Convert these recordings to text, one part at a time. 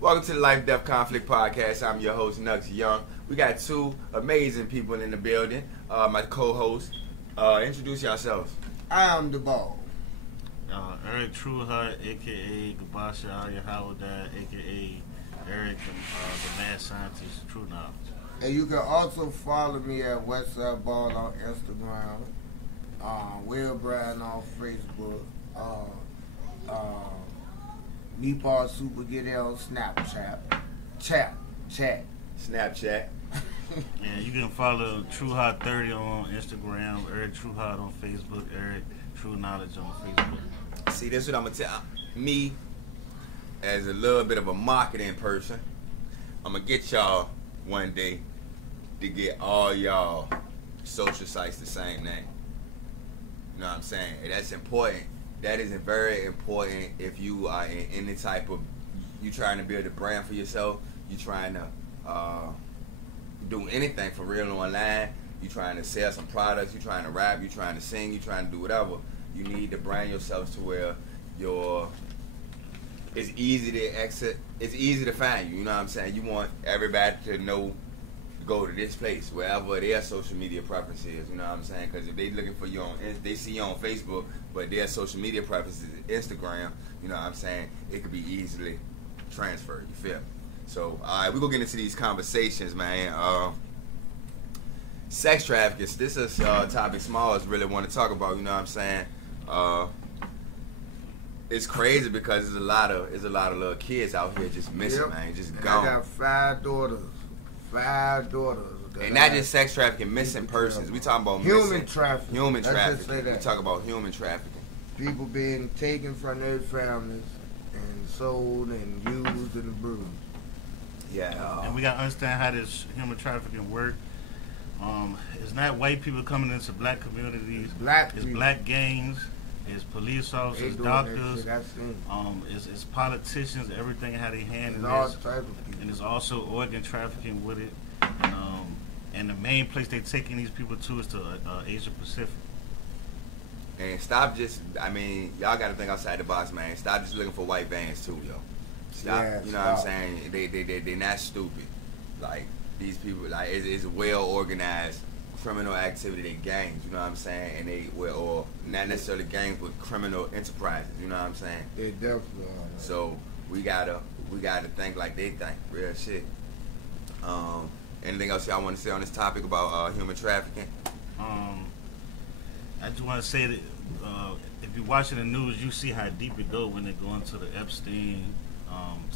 Welcome to the Life Death Conflict Podcast. I'm your host, Knuckz Young. We got two amazing people in the building. My co-host. Introduce yourselves. I am the ball. Eric Trueheart, a.k.a. Gabasha Alia Howardad, a.k.a. Eric, the mad scientist, True Knowledge. And you can also follow me at Westside Ball on Instagram, Will Brand on Facebook, Meatball Super Get It on Snapchat. Snapchat. Yeah, you can follow TrueHeart30 on Instagram, Eric Trueheart on Facebook, Eric True Knowledge on Facebook. See, this is what I'm going to tell me as a little bit of a marketing person. I'm going to get y'all one day to get all y'all social sites the same name. You know what I'm saying? And that's important. That is very important if you are in any type of, you trying to build a brand for yourself, you trying to do anything for real online, you trying to sell some products, you trying to rap, you trying to sing, you trying to do whatever, you need to brand yourself to where it's easy to exit, it's easy to find you, you know what I'm saying? You want everybody to know, go to this place, wherever their social media preference is, you know what I'm saying? Because if they looking for you on, they see you on Facebook, but their social media preference is Instagram, you know what I'm saying? It could be easily transferred, you feel me? So, alright, we're going to get into these conversations, man. Sex trafficking, this is a topic Smalls really want to talk about, you know what I'm saying? It's crazy because there's a lot of little kids out here just missing, man, just gone. I got 5 daughters. 5 daughters. And not just sex trafficking, missing persons. We talking about human trafficking. Human Let's trafficking. just say that. We talk about human trafficking. People being taken from their families and sold and used and abused. Yeah. And we got to understand how this human trafficking work. It's not white people coming into black communities. It's black gangs. It's police officers, doctors. It's politicians. Everything how they handle all this. type of people. And there's also organ trafficking with it. And the main place they taking these people to is to Asia Pacific. And stop just, I mean, y'all got to think outside the box, man. Stop just looking for white vans too, yo. Stop, yeah, you know what I'm saying? They not stupid. Like, these people, like, it's well organized criminal activity, they gangs, you know what I'm saying? And they, or not necessarily gangs, but criminal enterprises, you know what I'm saying? They definitely are. So, we gotta think like they think, real shit. Anything else y'all want to say on this topic about human trafficking? I just want to say that if you're watching the news, you see how deep it goes when they go into the Epstein,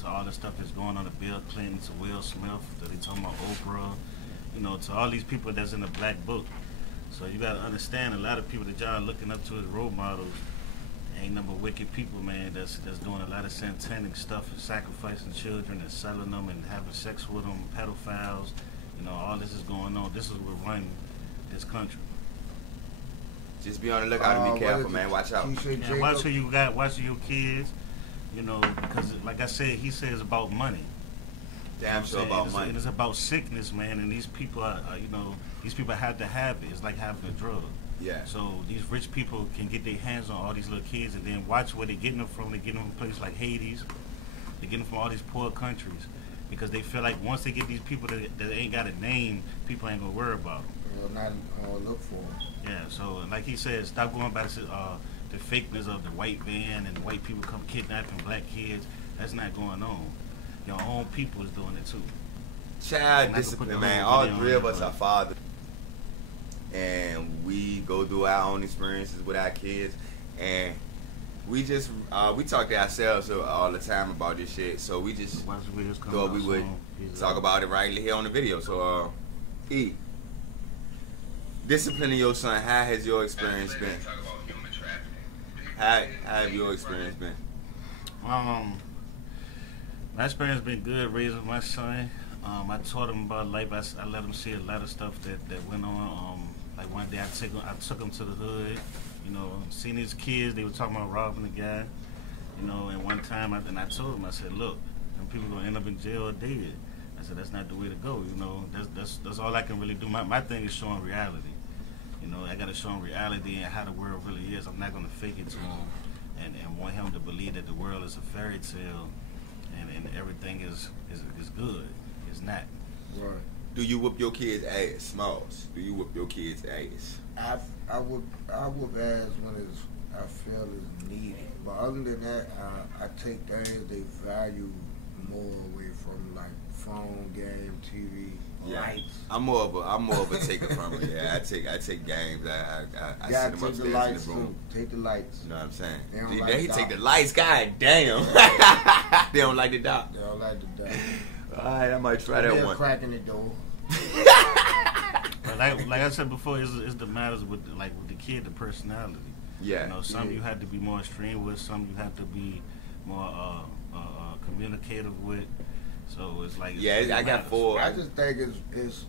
to all the stuff that's going on to Bill Clinton, to Will Smith, that they talking about Oprah, you know, to all these people that's in the black book. So you got to understand, a lot of people that y'all looking up to as role models ain't number wicked people, man, that's doing a lot of satanic stuff, sacrificing children and selling them and having sex with them, pedophiles. You know, all this is going on. This is what running this country. Just be on the lookout and be careful, man. Watch out. Yeah, watch who you got. Watch your kids. You know, because like I said, he says it's about money. Damn sure about money. And it's about sickness, man. And these people are, you know, these people have to have it. It's like having a drug. Yeah. So these rich people can get their hands on all these little kids and then watch where they're getting them from. They're getting them from places like Hades. They're getting them from all these poor countries because they feel like once they get these people that ain't got a name, people ain't gonna worry about them. They'll not look for them. Yeah. So like he said, stop going back to the fakeness of the white van and the white people come kidnapping black kids. That's not going on. Your own people is doing it too. Child discipline, man. All 3 of us are fathers. And we go through our own experiences with our kids. And we just, we talk to ourselves all the time about this shit. So we just thought we would talk about it right here on the video. So, E, disciplining your son, how has your experience been? How have your experience been? My experience been good raising my son. I taught him about life. I let him see a lot of stuff that went on. Like one day I took him to the hood. You know, seeing these kids, they were talking about robbing a guy. You know, and one time I told him, I said, look, them people gonna end up in jail or dead. I said, that's not the way to go. You know, that's all I can really do. My thing is showing reality. You know, I gotta show him reality and how the world really is. I'm not gonna fake it to him and want him to believe that the world is a fairy tale and everything is good. It's not. Right. Do you whoop your kids' ass, Smalls? Do you whoop your kids' ass? I whoop ass when I feel it's needed. But other than that, I take things they value more away from, like phone, game, TV, lights. I'm more of a taker from it. Yeah, I take games. I sit them upstairs in the room. Take the lights. You know what I'm saying? They take the lights. God damn. They don't like the doc. They don't like the doc. All right, I might try that one. Cracking the door. But like I said before, it's the matters with the kid, the personality. Yeah. You know, some you have to be more extreme with, some you have to be more communicative with. So it's like I got 4. I just think it's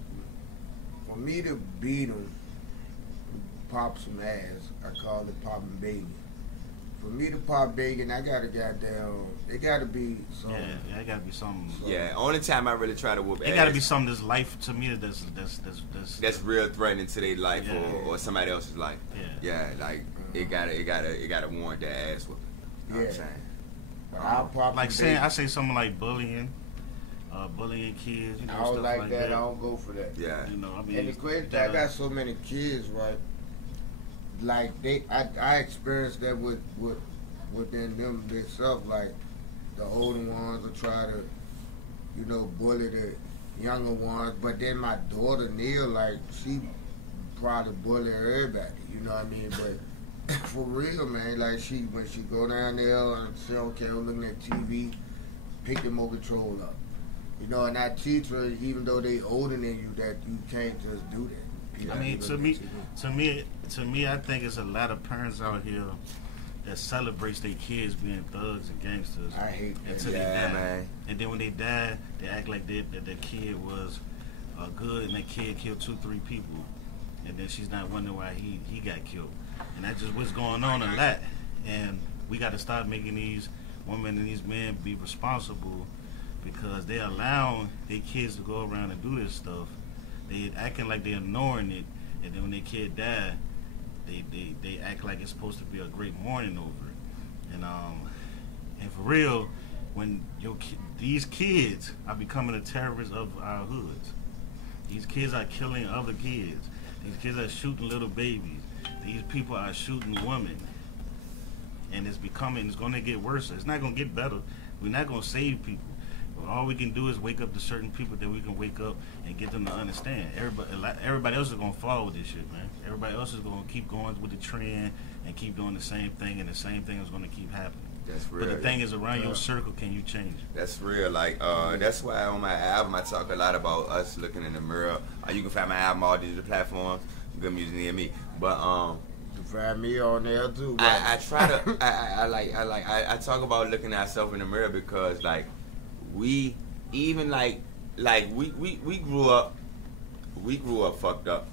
for me to beat them, pop some ass. I call it popping bacon. For me to pop bacon, I gotta it gotta be something. Yeah, it gotta be something. Yeah, only time I really try to whoop ass. It gotta be something that's life to me that's real threatening to their life or somebody else's life. Yeah, like it gotta warrant their ass whooping. You know what I'm saying? But I'll pop like saying I say something like bullying kids. You know, I don't stuff like that. that. I don't go for that. Yeah. You know, I mean, And the crazy thing, I got so many kids, right? Like I experienced that within them themselves. Like the older ones will try to, bully the younger ones. But then my daughter Neil, like she probably bully everybody. You know what I mean? But for real, man, like when she go down there and say, okay, I'm looking at TV, pick the remote control up. And I teach her, even though they older than you, that you can't just do that. I mean, to me, I think it's a lot of parents out here that celebrates their kids being thugs and gangsters. I hate that. Until they die, man. And then when they die, they act like that their kid was good, and that kid killed 2-3 people, and then she's not wondering why he got killed. And that's just what's going on a lot. And we got to start making these women and these men be responsible, because they're allowing their kids to go around and do this stuff. They acting like they're ignoring it, and then when their kid die, they act like it's supposed to be a great mourning over it. And for real, when these kids are becoming the terrorists of our hoods. These kids are killing other kids. These kids are shooting little babies. These people are shooting women. And it's going to get worse. It's not going to get better. We're not going to save people. All we can do is wake up to certain people that we can wake up and get them to understand. Everybody else is going to follow this shit, man. Everybody else is going to keep going with the trend and keep doing the same thing, and the same thing is going to keep happening. That's real. But the thing is, around your circle, can you change it? That's real. Like, that's why on my album I talk a lot about us looking in the mirror. You can find my album on all digital platforms. Good Music Near Me. But you find me on there too. I try to. I talk about looking at ourselves in the mirror, because like we even we grew up fucked up,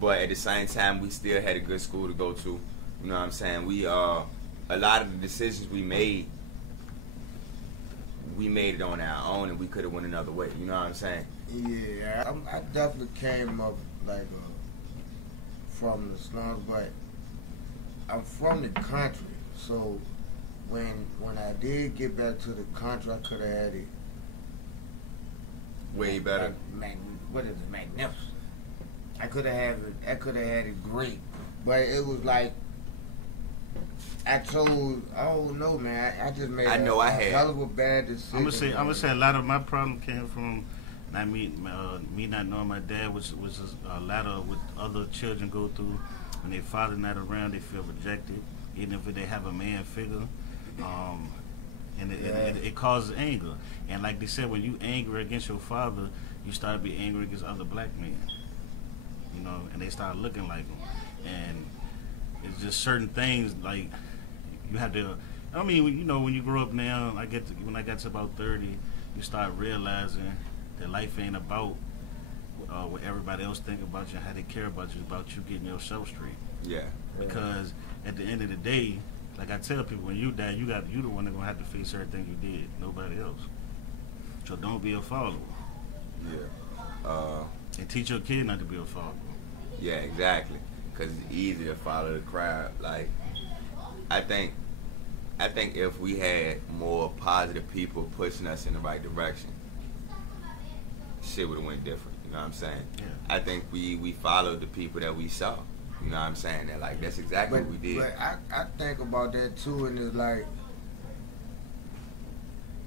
but at the same time we still had a good school to go to. You know what I'm saying? We a lot of the decisions we made it on our own, and we could have went another way. You know what I'm saying? Yeah, I definitely came up from the slums, but I'm from the country, so when I did get back to the country, I could have had it way better. Magnificent. I could have had it great, but it was like I don't know, man. I just made a hell of a bad decision. I'm gonna say a lot of my problem came from not me not knowing my dad, which is a lot of what other children go through when their father not around. They feel rejected, even if they have a man figure, and it causes anger. And like they said, when you angry against your father, you start to be angry against other black men. And they start looking like them. And it's just certain things like you have to. I mean, when you grow up now, when I got to about 30, you start realizing that life ain't about what everybody else think about you, how they care about you. It's about you getting yourself straight. Yeah. Because at the end of the day, like I tell people, when you die, you the one that's gonna have to face everything you did, nobody else. So don't be a follower. Yeah. And teach your kid not to be a follower. Yeah, exactly. Because it's easy to follow the crowd. Like, I think I think if we had more positive people pushing us in the right direction, shit would have went different. You know what I'm saying? Yeah. I think we followed the people that we saw. You know what I'm saying? That like that's exactly what we did. But I think about that too, and it's like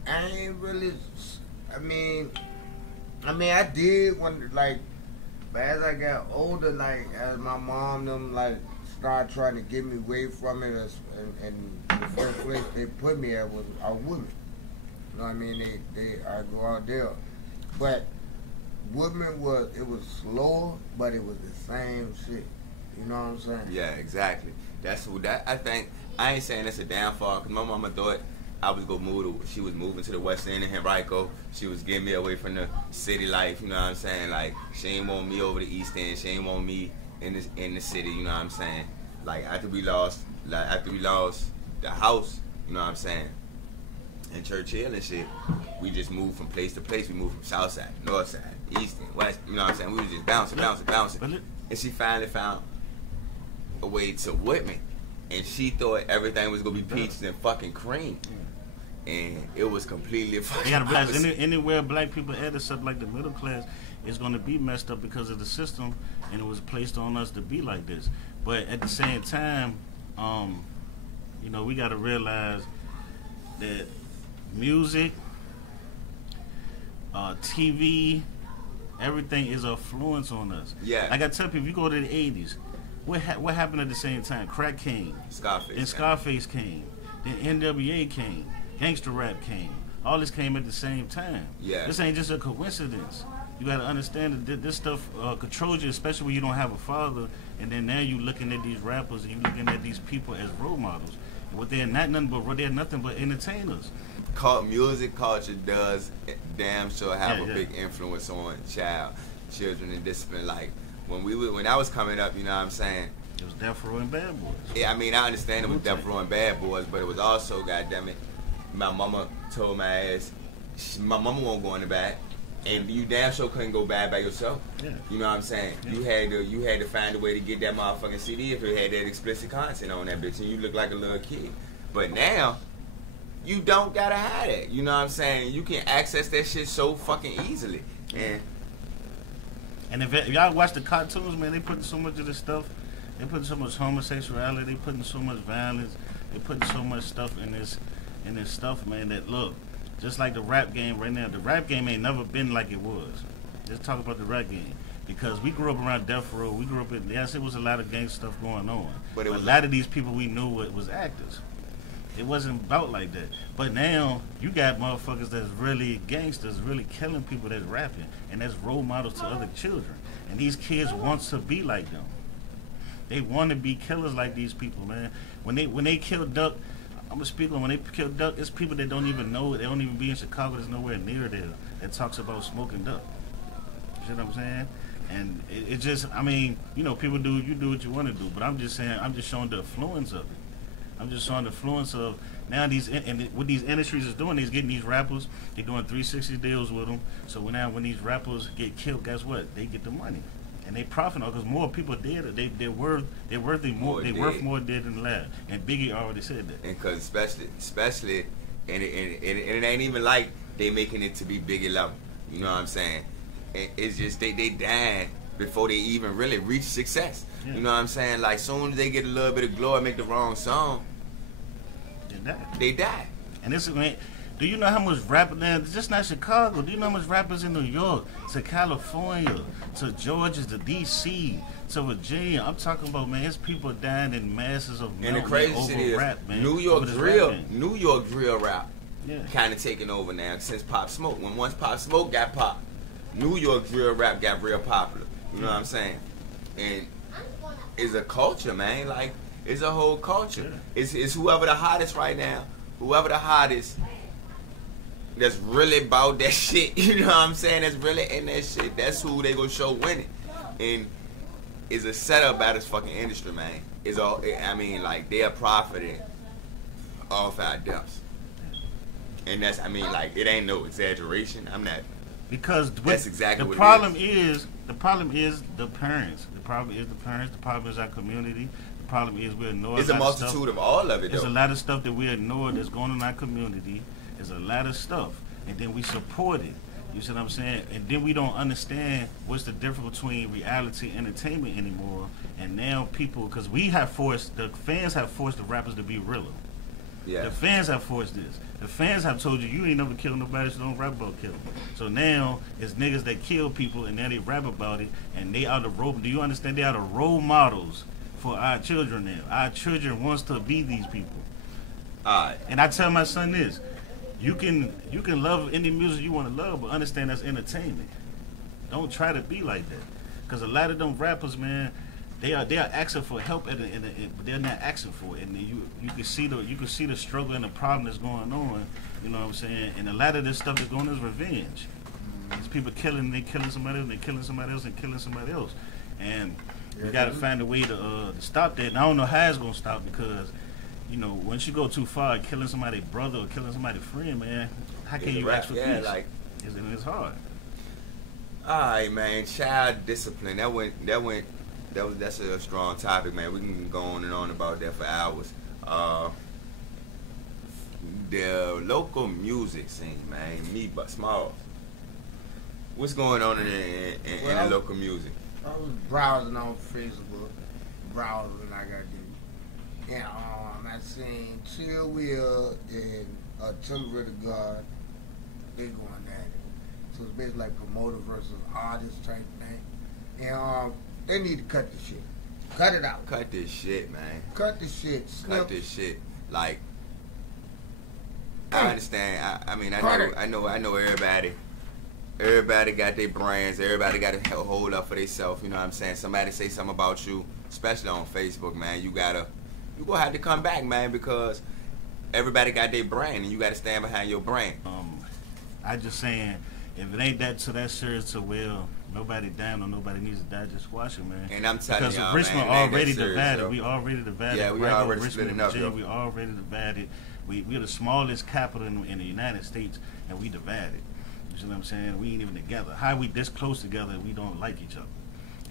I ain't really. I mean, I did when like, but as I got older, like as my mom them like started trying to get me away from it, and the first place they put me at was out women. You know what I mean? I go out there, but women was slower, but it was the same shit. You know what I'm saying? Yeah, exactly. That's what that I think. I ain't saying that's a downfall because my mama thought I was gonna move to. She was moving to the West End in Henrico. She was getting me away from the city life. You know what I'm saying? Like she ain't want me over the East End. She ain't want me in the city. You know what I'm saying? Like after we lost the house. You know what I'm saying? In Churchill and shit, we just moved from place to place. We moved from South Side, North Side, East End, West. You know what I'm saying? We was just bouncing. And she finally found a way to whip me, and she thought everything was gonna be peaches and fucking cream, and it was completely fucking. You gotta realize anywhere black people at, except like the middle class, is gonna be messed up because of the system, and it was placed on us to be like this. But at the same time, you know, we gotta realize that music, TV, everything is an influence on us. Yeah. Like I tell people, if you go to the 80s, what happened at the same time? Crack came. Scarface came. Then NWA came. Gangster rap came. All this came at the same time. Yeah. This ain't just a coincidence. You got to understand that this stuff controls you, especially when you don't have a father. And then now you looking at these rappers and you looking at these people as role models. And what they're nothing but entertainers. Music culture does damn sure have a big influence on children and discipline. Like when I was coming up, you know what I'm saying? It was Death Row and Bad Boys. Yeah, I mean I understand it was Death Row and Bad Boys, but it was also, goddamn it, my mama told my ass, my mama won't go in the back, and you damn sure couldn't go bad by yourself. Yeah. You know what I'm saying? Yeah. You had to find a way to get that motherfucking CD if it had that explicit content on that bitch, and you look like a little kid. But now, you don't gotta have that. You know what I'm saying? You can access that shit so fucking easily. And if y'all watch the cartoons, man, they putting so much of this stuff. They putting so much homosexuality. They putting so much violence. They putting so much stuff in this stuff, man. That look, just like the rap game right now. The rap game ain't never been like it was. Just talk about the rap game. Because we grew up around Death Row. We grew up in, yes, it was a lot of gang stuff going on. But a lot of these people we knew was actors. It wasn't about like that. But now, you got motherfuckers that's really gangsters, really killing people that's rapping. And that's role models to other children. And these kids want to be like them. They want to be killers like these people, man. When they kill Duck, I'm going to speak on when they kill Duck, it's people that don't even know. They don't even be in Chicago. There's nowhere near there that talks about smoking Duck. You know what I'm saying? And it just, I mean, you know, people do what you want to do. But I'm just saying, I'm just showing the influence of it. I'm just showing the influence of now what these industries is doing, they's getting these rappers, they're doing 360 deals with them. So when these rappers get killed, guess what? They get the money, and they profit on because more people dead. They're worth more dead than alive. And Biggie already said that. And because especially, and it ain't even like they making it to be Biggie level. You know what I'm saying? It's just they dying before they even really reach success. Yeah. You know what I'm saying? Like, soon as they get a little bit of glory, make the wrong song, they die. And this is, man, do you know how much rappers, just not Chicago, do you know how much rappers in New York, to California, to Georgia, to D.C., to Virginia? I'm talking about, man, it's people dying in masses of and the crazy shit is, rap, man, New York drill rap kind of taking over now since Pop Smoke. Once Pop Smoke got popped, New York drill rap got real popular. You know what I'm saying? And it's a culture, man. Like, it's a whole culture. Yeah. It's whoever the hottest right now, whoever the hottest that's really about that shit, you know what I'm saying, that's really in that shit, that's who they gonna show winning. And it's a setup about this fucking industry, man. It's all, I mean, like, they are profiting off our deaths. And that's, I mean, like, it ain't no exaggeration. I'm not, because that's exactly what the problem is the parents. The problem is the parents. The problem is our community. The problem is we ignore. It's a multitude of all of it. There's though. a lot of stuff that we ignore that's going on in our community. There's a lot of stuff, and then we support it. You see what I'm saying? And then we don't understand what's the difference between reality entertainment anymore. And now people, because the fans have forced the rappers to be realer. Yeah. The fans have forced this. The fans have told you ain't never killed nobody, so don't rap about killing. So now it's niggas that kill people, and now they rap about it, and they are the role. Do you understand? They are the role models for our children now. Our children wants to be these people. Alright. And I tell my son this. You can love any music you want to love, but understand that's entertainment. Don't try to be like that, because a lot of them rappers, man, they are asking for help, but they're not asking for it. And you can see the struggle and the problem that's going on. You know what I'm saying? And a lot of this stuff that's going on is revenge. These people killing somebody else, and they killing somebody else, and killing somebody else. And we got to find a way to stop that. And I don't know how it's gonna stop, because you know, once you go too far, killing somebody's brother or killing somebody's friend, man, how can you ask for peace? Like, it's hard. Alright, man, child discipline. That's a strong topic, man. We can go on and on about that for hours. The local music scene, man, but small. What's going on in the local music? I was browsing on Facebook, and I got this. And I seen Chill Will and Artillery to God. They going at it. So it's basically like promoter versus artist type thing. And they need to cut the shit. Cut it out. Cut this shit, man. Cut the shit. Cut this shit. Like, I understand. I know everybody. Everybody got their brands. Everybody got to hold up for themselves. You know what I'm saying? Somebody say something about you, especially on Facebook, man. You gonna have to come back, man, because everybody got their brand, and you got to stand behind your brand. I just saying, if it ain't that serious to Will, nobody down or nobody needs to die, just squash it, man. And I'm telling y'all, man, Richmond already divided. We already divided. Yeah, we already splitting up. We already divided. We're the smallest capital in the United States, and we divided. You see what I'm saying? We ain't even together. How we this close together and we don't like each other?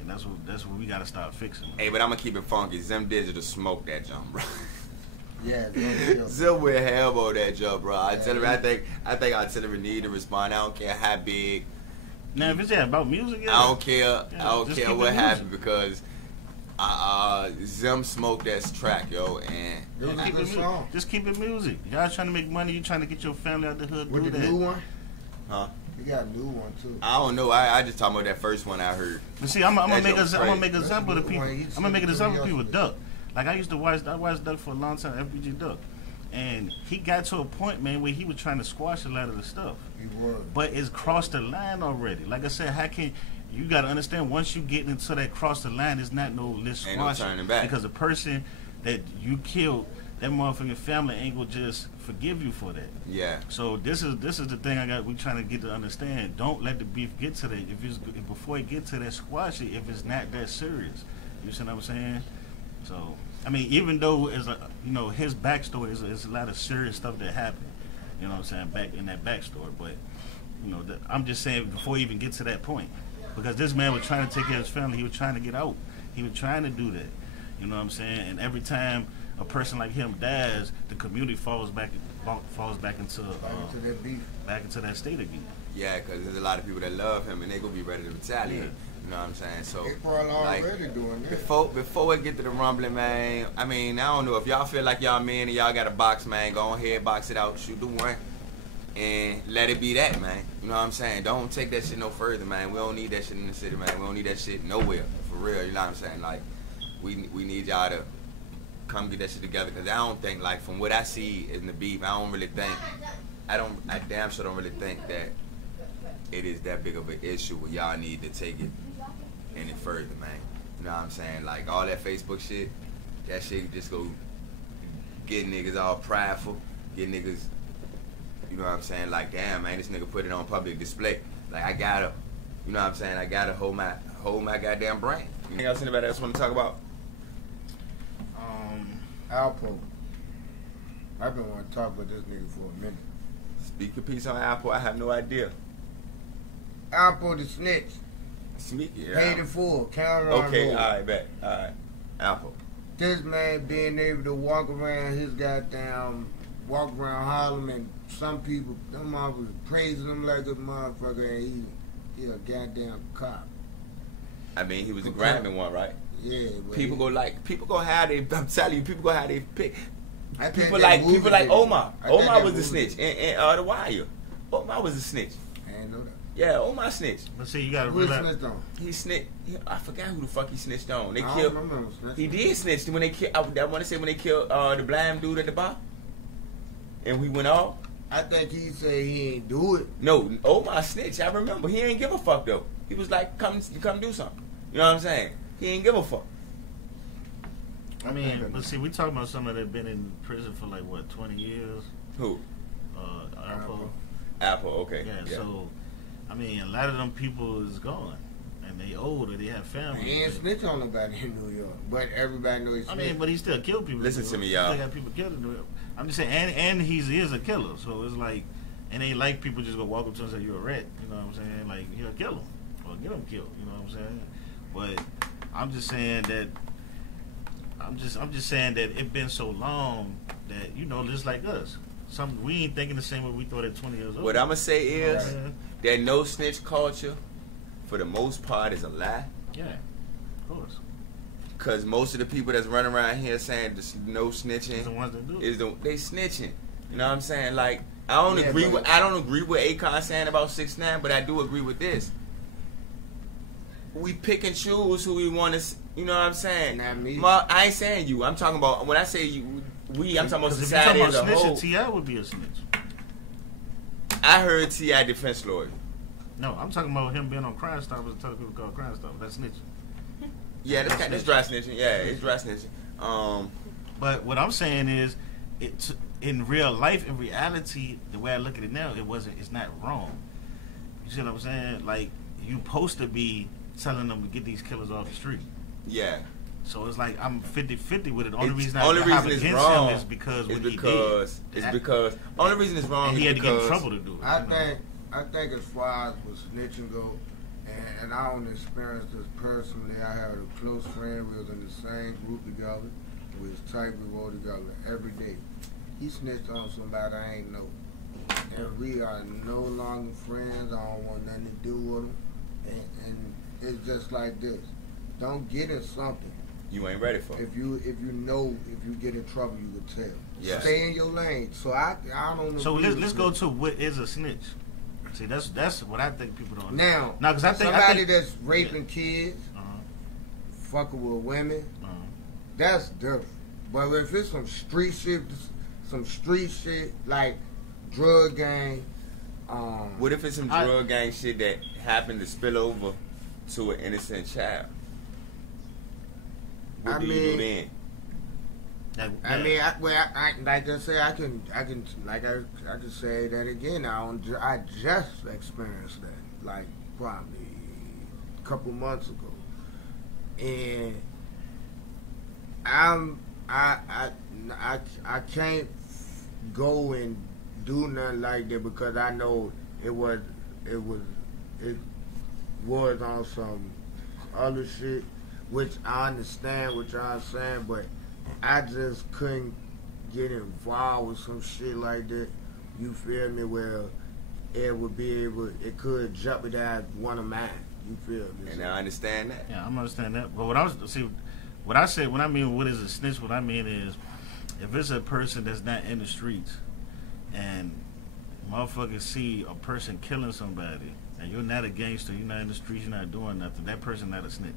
And that's what we gotta start fixing. Hey, but I'm gonna keep it funky. Zim Digital smoke that jump, bro. Yeah, Zim will elbow that jump, bro. I think Artillery need to respond. I don't care how big. Now, if it's about music, yeah. I don't care. I don't care what happened, because Zim smoked that track, yo, and just keep it music. Y'all trying to make money. You trying to get your family out the hood. With the new one? Huh? You got a new one too. I don't know. I just talking about that first one I heard. But see, I'm gonna make an example of people. I'm gonna make an example of people. Duck. Like I watched Duck for a long time. FBG Duck, and he got to a point, man, where he was trying to squash a lot of the stuff. He was. But it's crossed the line already. Like I said, how can you got to understand, once you get into that cross the line, it's not no list squash. Ain't no turning back. Because the person that you killed, that motherfucking family ain't gonna just forgive you for that. Yeah. So this is the thing we trying to get to understand. Don't let the beef get to that. If before it get to that, squash it. If it's not that serious, you see what I'm saying? So I mean, even though his backstory is a lot of serious stuff that happened. You know what I'm saying? Back in that backstory, but I'm just saying before you even get to that point, because this man was trying to take care of his family. He was trying to get out. He was trying to do that. You know what I'm saying? And every time a person like him dies, the community falls back into that beef, back into that state again. Yeah, because there's a lot of people that love him, and they gonna be ready to retaliate. Yeah. You know what I'm saying? So they probably already doing that. Before it get to the rumbling, man. I mean, I don't know if y'all feel like y'all men and y'all got a box, man. Go ahead, box it out, shoot the one, and let it be that, man. You know what I'm saying? Don't take that shit no further, man. We don't need that shit in the city, man. We don't need that shit nowhere, for real. You know what I'm saying? Like, we need y'all to come get that shit together, because I don't think, like, from what I see in the beef, I damn sure don't really think that it is that big of an issue where y'all need to take it any further, man. You know what I'm saying? Like, all that Facebook shit, that shit just go get niggas all prideful, get niggas, you know what I'm saying? Like, damn, man, this nigga put it on public display. Like, I gotta, you know what I'm saying? I gotta hold my goddamn brain. Anything else anybody else want to talk about? Alpo. I've been wanting to talk about this nigga for a minute. Speak your piece on Alpo. I have no idea. Alpo the snitch. Speak it. Paid in full. Counter on Okay, road. all right, bet. All right. Alpo. this man being able to walk around Harlem, and some people, them motherfuckers was praising him like a motherfucker, and he a goddamn cop. I mean, he was a Grammy one, right? Yeah. People go have they. I'm telling you, people go have they pick. People movie like did. Omar. I think Omar that was the movie snitch, and The Wire. Omar was the snitch. I ain't know that. Yeah, Omar snitched. But see, you gotta Who he realize. snitched on? He snitched. I forgot who the fuck he snitched on. They I killed. don't remember him snitching. He did snitch when they killed. I want to say when they killed the blind dude at the bar, and we went off. I think he said he ain't do it. No, Omar snitched. I remember. He ain't give a fuck though. He was like, come do something. You know what I'm saying? He ain't give a fuck. I mean, but see, we talking about somebody that been in prison for like what, 20 years? Who? Apple. Okay. Yeah. So, I mean, a lot of them people is gone, and they old or they have family. He ain't snitch on nobody in New York, but everybody knows he snitched. I mean, but he still killed people. Listen to me, y'all. He still got people killed in New York. I'm just saying, and he is a killer. So it's like, and ain't like people just go walk up to him and say you're a rat. You know what I'm saying? Like he'll kill him or get him killed. You know what I'm saying? But I'm just saying that. I'm just saying that it been so long that, you know, just like us. We ain't thinking the same way we thought at 20 years old. What I'm gonna say is Right. that no snitch culture, for the most part, is a lie. Yeah, of course. Cause most of the people that's running around here saying there's no It's the snitching ones that do it. they snitching. You know what I'm saying? Like I don't agree with Akon saying about 6ix9ine, but I do agree with this. We pick and choose who we want to. You know what I'm saying? Not me. I ain't saying you. I'm talking about when I say you. I'm talking about society if as you're a talking whole. about snitching, T.I. would be a snitch. I heard T.I. defense lawyer. No, I'm talking about him being on Crime Stoppers and telling people to call Crime Stoppers. That's snitching. Yeah, that's dry snitching. Yeah, it's dry snitching. But what I'm saying is, it's in real life, in reality, the way I look at it now, it's not wrong. You see what I'm saying? Like, you supposed to be telling them to get these killers off the street. Yeah. So it's like I'm 50-50 with it. The only It's- reason only I reason have it's against wrong him is because what because he did. it's because only reason it's wrong And he is had to get in because trouble to do it. I think as far as with snitching go, and I don't experience this personally. I had a close friend. We was in the same group together. We was tight. We rode together every day. He snitched on somebody I ain't know, and we are no longer friends. I don't want nothing to do with him. And it's just like this. Don't get in something. you ain't ready for it. If you get in trouble, you can tell. Yeah. Stay in your lane. So I don't. So agree let's with go it. to what is a snitch. See, that's what I think people don't. Now, because I think somebody that's raping kids, Uh-huh. fucking with women, Uh-huh. that's different. But if it's some street shit like drug gang, What if it's some drug gang shit that happened to spill over to an innocent child? What do you do then? I mean, like I say, I can say that again. I just experienced that, like probably a couple months ago, and I can't go and do nothing like that because I know it was on some other shit, which I understand what y'all saying, but I just couldn't get involved with some shit like that. You feel me? Where it could jeopardize one of mine. You feel me? And I understand that. Yeah, I'm understand that. But when I mean what is a snitch, what I mean is if it's a person that's not in the streets and motherfuckers see a person killing somebody and you're not a gangster, you're not in the streets, you're not doing nothing, that person not a snitch.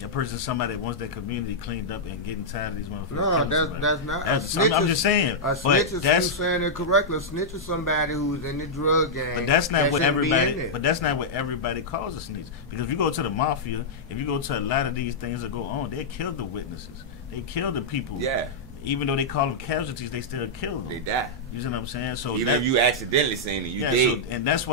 That person, somebody that wants their community cleaned up and getting tired of these motherfuckers. No, that's not. I'm just saying. A snitch is you saying it correctly. A snitch is somebody who's in the drug gang. But that's not what everybody. But that's not what everybody calls a snitch. Because if you go to the mafia, if you go to a lot of these things that go on, they kill the witnesses. They kill the people. Yeah. Even though they call them casualties, they still kill them. They die. You see what I'm saying? So even if you accidentally seen it, you did. So, and that's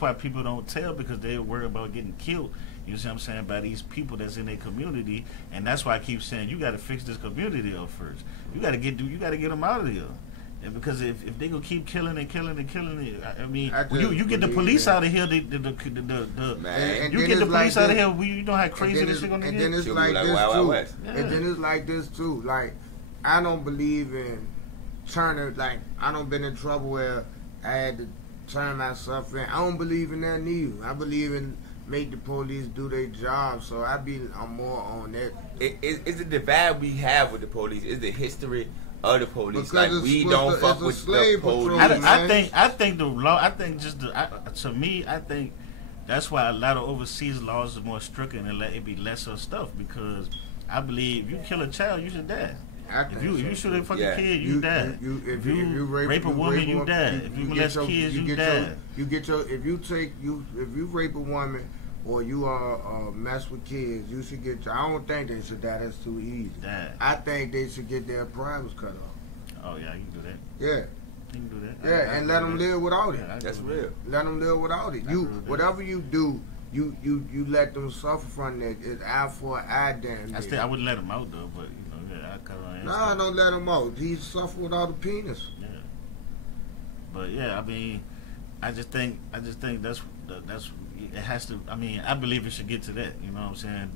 why people don't tell, because they worry about getting killed. You see what I'm saying? By these people that's in their community, and that's why I keep saying you got to fix this community up first. You got to get them out of here. And because if they gonna keep killing it, I mean, I you get the police out of here, Man. you get the police out of here. You know how crazy this shit gonna get. And then it's She'll like be like this Wild too. Wild West. Yeah. And then it's like this too. Like, I don't believe in turning. Like, I don't been in trouble where I had to turn myself in. I don't believe in that neither. I believe in make the police do their job. So I'm more on that. Is it the vibe we have with the police? Is the history of the police? Because Like we don't fuck it's a with the slave police. patrol, I think the law. I think just to me, I think that's why a lot of overseas laws are more stricken and let it be lesser stuff. Because I believe if you kill a child, you should die. If you shoot a fucking kid, you die. If you you rape a woman, you die. If you molest kids, you die. If you rape a woman or you mess with kids, you should get. I don't think they should die. That's too easy. Die. I think they should get their privates cut off. Oh yeah, you can do that. Yeah. You can do that. Yeah, and let them live without it. Yeah, That's real. Let them live without it. Whatever you do, you let them suffer from that. It's eye for an eye, damn. I wouldn't let him out though, but I cut on. Nah, don't let him out. He suffer without a penis. Yeah. But yeah, I mean, I just think that's it has to. I mean, I believe it should get to that. You know what I'm saying?